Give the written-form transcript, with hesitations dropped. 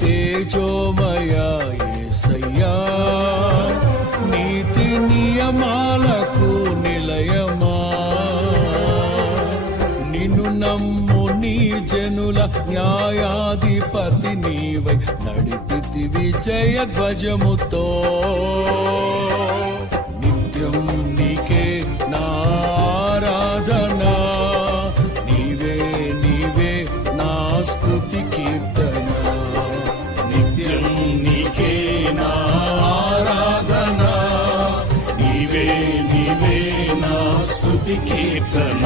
తేజోమయా యేసయ్యా, నీతి నియమాలకు నిలయమా, నిన్ను నమ్ము నీ జనుల న్యాయాధిపతి నీవై నడిపితివి జయ ధ్వజముతో. నిత్యం నీకే నా ఆరాధన, నీవే నీవే నా స్తుతి కీర్తన. నిత్యం నీకే నా ఆరాధన, నీవే నీవే నా స్తుతి కీర్తన.